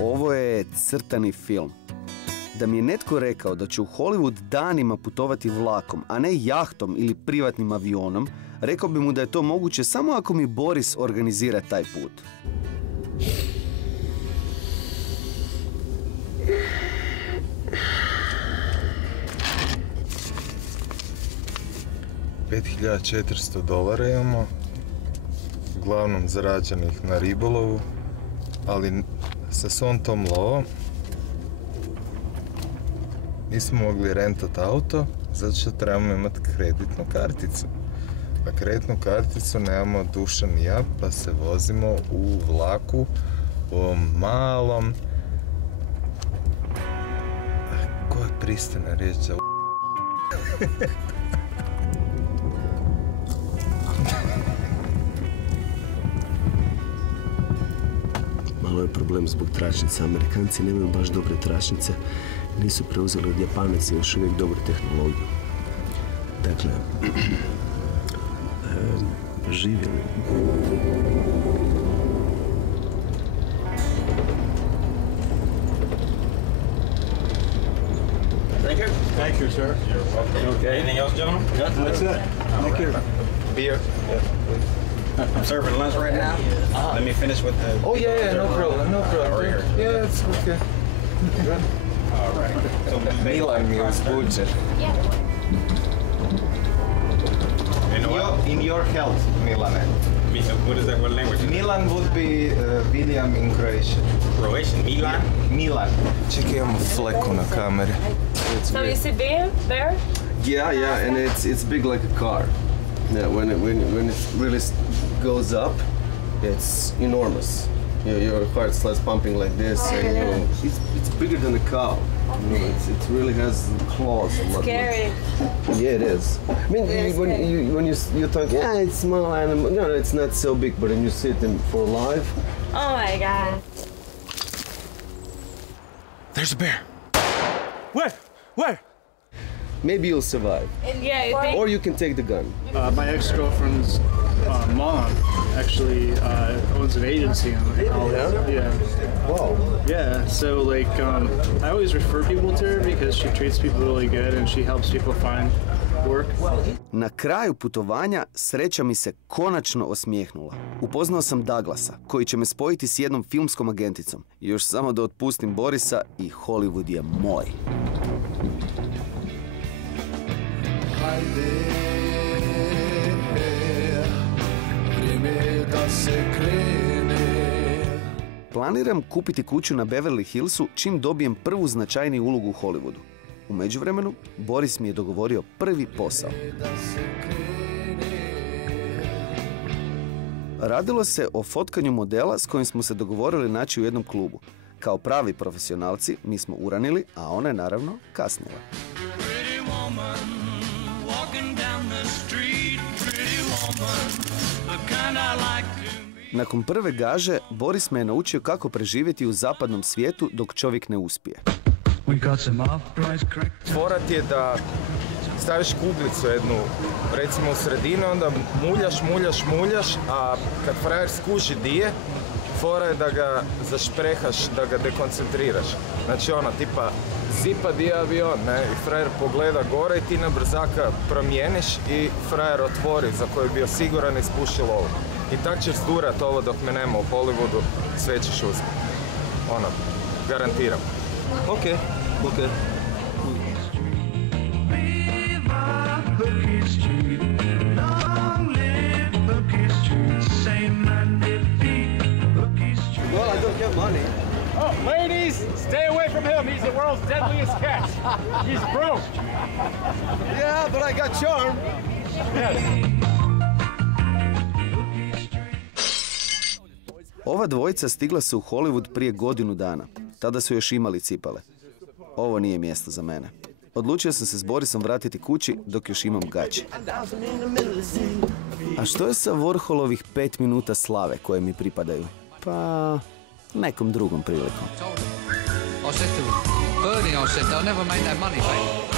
Ovo je crtani film. Da mi je netko rekao da će u Hollywood danima putovati vlakom, a ne jahtom ili privatnim avionom, rekao bi mu da je to moguće samo ako mi Boris organizira taj put. $5.400 imamo, uglavnom zarađenih na ribolovu, ali sa svom tom lovom nismo mogli rentat auto, zato što trebamo imati kreditnu karticu. A kreditnu karticu nemamo Dušan i ja, pa se vozimo u vlaku, u ovom malom... Koja je pristojna riječ za Malo je problem zbog tračnica. Amerikanci nemaju baš dobre tračnice. Nisu preuzeli od Japanaca još uvijek dobru tehnologiju. Dakle, živjeli. Thank you. Thank you, sir. You're welcome. Okay. Anything else, gentlemen? Yeah, that's it. Thank you. Beer. I'm serving lunch right now. Let me finish with the... Oh yeah, no problem, no problem. Right here. Yeah, it's okay. All right. So Milan mi je uzbuđen. In your health, Milane. What is that? What language? Milan would be William in Croatian. Croatian. Milan? Milan. Čekaj, imamo fleku na kameri. So you see bear? Yeah, and it's big like a car. Yeah, when it really goes up, it's enormous. Your heart starts pumping like this, and it's bigger than a cow. You know, it really has claws. It's scary. Yeah, it is. I mean, when you talk, yeah, it's small animal. No, it's not so big, but when you see them for live. Oh my god. There's a bear. Where? Maybe you'll survive. Yeah, you think? Or you can take the gun. My ex-girlfriend's mom actually owns an agency in Hollywood. Yeah. Wow. Yeah, so like I always refer people to her because she treats people really good and she helps people find work. Na kraju putovanja sreća mi se konačno osmijehnula. Upoznao sam Douglasa, koji će me spojiti s jednom filmskom agenticom. I još samo da otpustim Borisa i Hollywood je moj. Planiram kupiti kuću na Beverly Hillsu čim dobijem prvu značajniju ulogu u Hollywoodu. U međuvremenu, Boris mi je dogovorio prvi posao. Radilo se o fotkanju modela s kojim smo se dogovorili naći u jednom klubu. Kao pravi profesionalci, mi smo uranili, a ona je naravno kasnila. Nakon prve gaže, Boris me je naučio kako preživjeti u zapadnom svijetu dok čovjek ne uspije. Fora ti je da staviš kuglicu jednu, recimo u sredinu, onda muljaš, a kad frajer skuži di je, fora je da ga zašprehaš, da ga dekoncentriraš. Znači ono, tipa, zipa di je avion, ne, i frajer pogleda gore i ti na brzaka promijeniš i frajer otvori za koji je bio siguran i spuši lovu. I tak ćeš zdurat ovo dok me nema u Hollywoodu, sve ćeš uspjeti. Ono, garantiram. Okay. Well, I don't get money. Oh, ladies, stay away from him. He's the world's deadliest catch. He's broke. Yeah, but I got charm. Yes. Ova dvojica stigla se u Hollywood prije godinu dana. Tada su još imali cipale. Ovo nije mjesto za mene. Odlučio sam se s Borisom vratiti kući dok još imam gaće. A što je sa Warholovih 5 minuta slave koje mi pripadaju? Pa, nekom drugom prilikom. I said to Bernie, I said, they'll never make that money back.